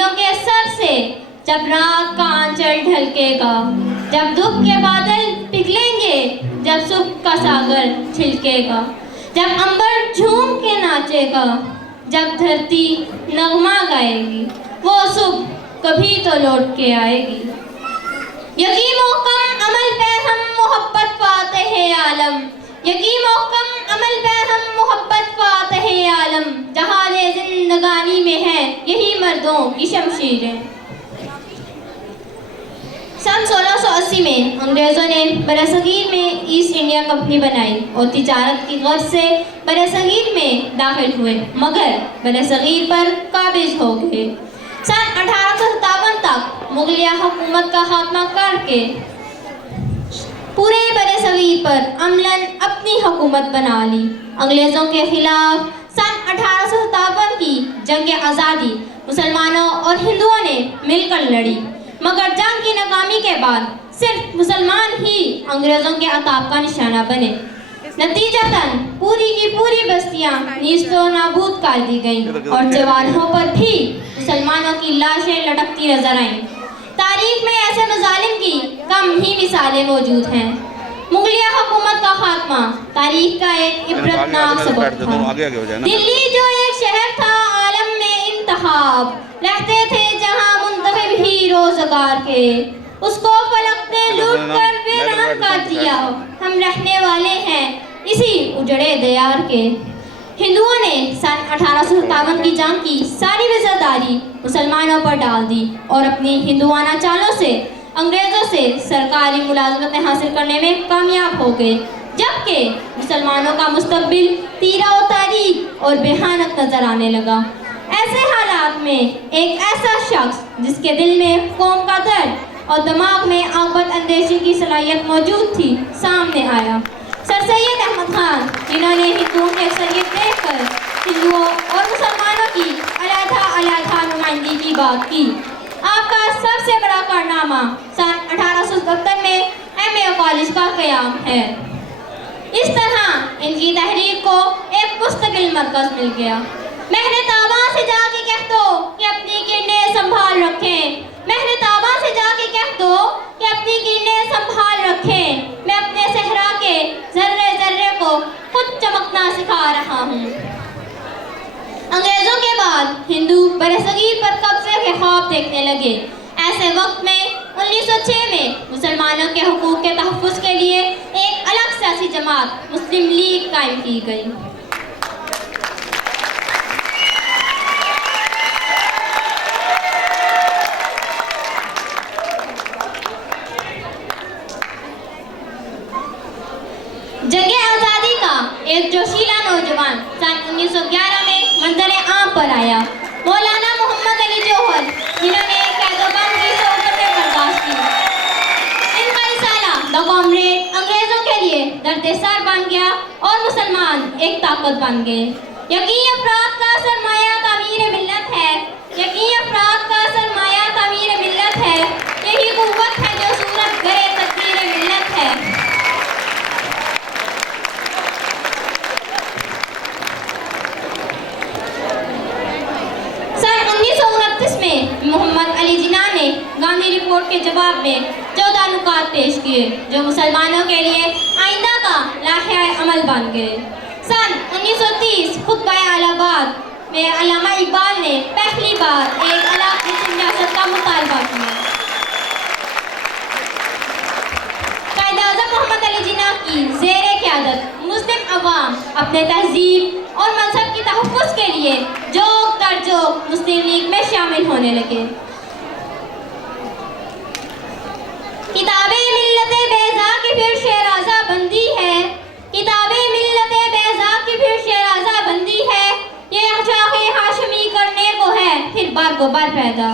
अंधियों के सर से जब रात का आंचल ढलकेगा, जब दुख के बादल पिघलेंगे, जब सुख का सागर छिलकेगा, जब अंबर झूम के नाचेगा, जब धरती नगमा गाएगी, वो सुबह कभी तो लौट के आएगी। यकीन मोहकम अमल पे हम मोहब्बत पाते हैं आलम, यकीन मोहकम अमल पे हम मोहब्बत पाते हैं आलम, जहाज़े जिंदगानी में है यही मर्दों की शमशीरें। सन 1680 में अंग्रेज़ों ने बरसगीर में ईस्ट इंडिया कंपनी बनाई और तिजारत की गर्ज से बरसगीर में दाखिल हुए, मगर बरसगीर पर काबिज हो गए। सन 1857 तक मुगलिया हुकूमत का खात्मा करके पूरे बरसगीर पर अमलन अपनी हुकूमत बना ली। अंग्रेज़ों के खिलाफ सन 1857 की जंग आज़ादी मुसलमानों और हिंदुओं ने मिलकर लड़ी, मगर जंग की नाकामी के बाद सिर्फ मुसलमान ही अंग्रेज़ों के अताब का निशाना बने। नतीजतन पूरी की पूरी बस्तियां नीस्तो नाबूद कर दी गईं और जवानों पर भी मुसलमानों की लाशें लटकती नजर आईं। तारीख में ऐसे मजालिम की कम ही मिसालें मौजूद हैं। मुगलिया हुकूमत का खात्मा तारीख का एक इबरतनाक सबक था। दिल्ली जो एक शहर था आलम में इंतखाब, रहते थे जहां मुंतखब ही रोजगार के, उसको फलक ने लूट कर वीरान कर दिया। हम रहने वाले हैं इसी उजड़े दयार के। हिंदुओं ने सन 1857 की जंग की सारी जिम्मेदारी मुसलमानों पर डाल दी और अपनी हिंदुआना चालों से अंग्रेज़ों से सरकारी मुलाजमतें हासिल करने में कामयाब हो गए, जबकि मुसलमानों का मुस्तकबिल तीरा और तारीक और बेहानत नजर आने लगा। ऐसे हालात में एक ऐसा शख्स जिसके दिल में कौम का दर्द और दिमाग में आफत अंदेशी की सलाहियत मौजूद थी, सामने आया। सर सैयद अहमद खान, जिन्होंने हिंदुओं की अक्सरियत देखकर हिंदुओं और मुसलमानों की अलग-अलग नुमाइंदगी की बात की। आपका सबसे बड़ा कारनामा सन 1877 में एमए कॉलेज का क़याम है। इस तरह इनकी तहरीक को एक मुस्तकिल मरकज़ मिल गया। महने ताबा से जाके कह दो कि अपनी किरणें संभाल रखें, महने ताबा से जाके कह दो कि अपनी किरणें संभाल रखें। मैं अपने सहरा के जर्रे जर्रे को खुद चमकना सिखा रहा हूँ। अंग्रेजों के बाद हिंदू बरसगीर पर कब्जे के ख्वाब देखने लगे। ऐसे वक्त में 1906 में मुसलमानों के हुकूक के तहफ़्फ़ुज़ के लिए एक अलग सियासी जमात मुस्लिम लीग कायम की गई। जंग आज़ादी का एक जोशीला नौजवान सन 1911 में मंजर आम पर आया, मौलाना मोहम्मद अली जौहर, जिन्होंने कैदोबंद की सोबतें बर्दाश्त की। इनका रिसाला द कॉमरेड अंग्रेजों के लिए दर्द-ए-सर बन गया और मुसलमान एक ताकत बन गए। यकीन अफराद का सरमाया तामीर मिल्लत है, यकीन अफराद का सरमाया तामीर मिल्लत है, यही कुव्वत है जो सूरत गरे तकदीर मिल्लत है। मोहम्मद अली जिन्ना ने गांधी रिपोर्ट के जवाब में 14 नुकात पेश किए जो मुसलमानों के लिए आइंदा का लाहे अमल बन गए। सन 1930 खुतबा अलाहाबाद में अल्लामा इकबाल ने पहली बार एक अलग सियासत का मुतालबा किया। कायद-ए-आज़म मोहम्मद अली जिन्ना की ज़ेरे क़यादत मुस्लिम अवाम अपने तहजीब और मजहब की तहफ़्फ़ुज़ के लिए जोक दर जोक मुस्लिम लीग में शामिल होने लगे। किताबे मिल्लते बेज़ा की फिर शेराज़ा बंदी है, किताबे मिल्लते बेज़ा की फिर शेराज़ा बंदी है, ये शाखे हाशमी करने को है फिर बार को बार पैदा।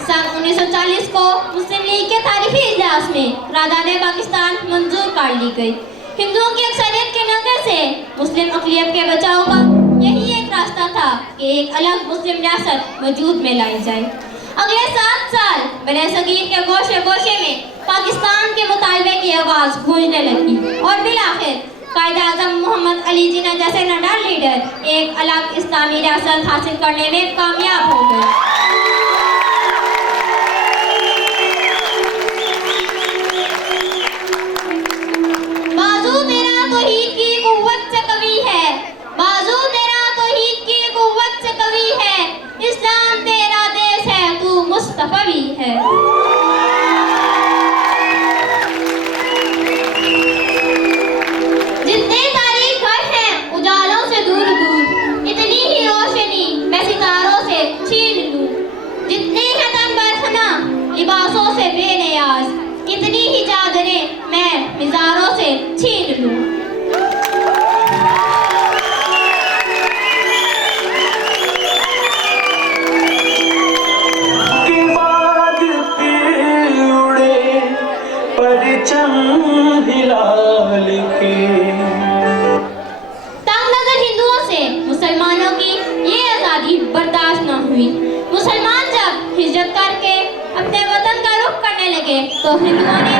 सन 1940 को मुस्लिम लीग के तारीखी इजलास में राज़ाने पाकिस्तान मंजूर कर ली गई। हिंदुओं की अक्सरियत के नज़र से मुस्लिम अक़लियत के बचाव का यही एक रास्ता था कि एक अलग मुस्लिम रियासत वजूद में लाई जाए। अगले 7 साल बरसगीर के गोशे गोशे में पाकिस्तान के मुतालबे की आवाज़ गूंजने लगी और बिलाखिर कायद-ए-आज़म मोहम्मद अली जिन्ना जैसे नडाल लीडर एक अलग इस्लामी रियासत हासिल करने में कामयाब हो गए। बाजू तेरा तौहीद की कुव्वत से कवी है, बाजू तेरा तौहीद की कुव्वत से कवी है, इस्लाम तेरा देश है, तू मुस्तफवी है। जितने तारीख घर हैं उजालों से दूर दूर, इतनी ही रोशनी मैं सितारों से छीन लूं। जितने हैं तन बरहना लिबासों से बेनियाज, इतनी ही चादरें मैं मिज़ारों से छीन लूं। तंग नजर हिंदुओं से मुसलमानों की ये आज़ादी बर्दाश्त न हुई। मुसलमान जब हिजरत करके अपने वतन का रुख करने लगे तो हिंदुओं ने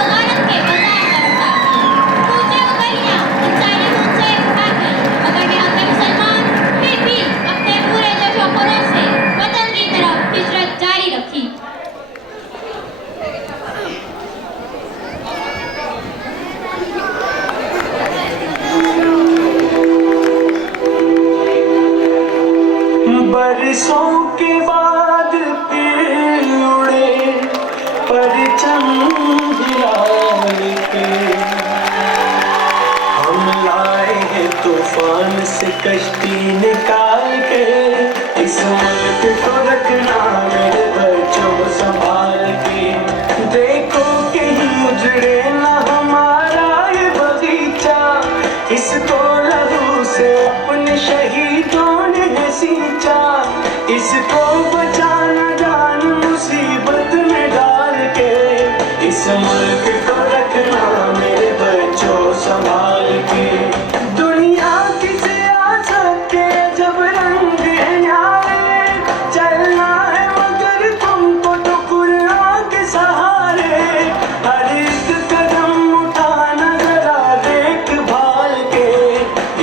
गारत के बाजार का रखा किया। ऊंचे बकरियां इंसानी खून से भर गई, मगर निहत्थे मुसलमान फिर भी अपने पूरे जोश व खरोश से वतन की तरफ हिजरत जारी रखी। बरसों के बाद फिर उड़े परचम हिलाल के, हम लाए हैं तूफान से कश्ती निकाल के। इस मुल्क को रखना मेरे बच्चों संभाल के, देखो कहीं उजड़े ना हमारा ये बगीचा, इसको लहू से अपने शहीदों ने सींचा। इसको बचाना जान मुसीबत में डाल के, इस मुल्क को रखना मेरे बच्चों संभाल के। दुनिया किसे आ सके जब रंग न्यारे, चलना है मगर तुमको तो कुरान के सहारे। हर एक कदम उठाना जरा देखभाल के,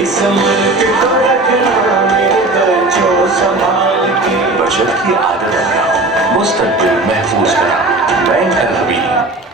इस मुल्क को रखना मेरे बच्चों संभाल के। बचत की आदत अपनाओ, मुस्तकबिल महफूज कराओ। बैंक अल-हवीली।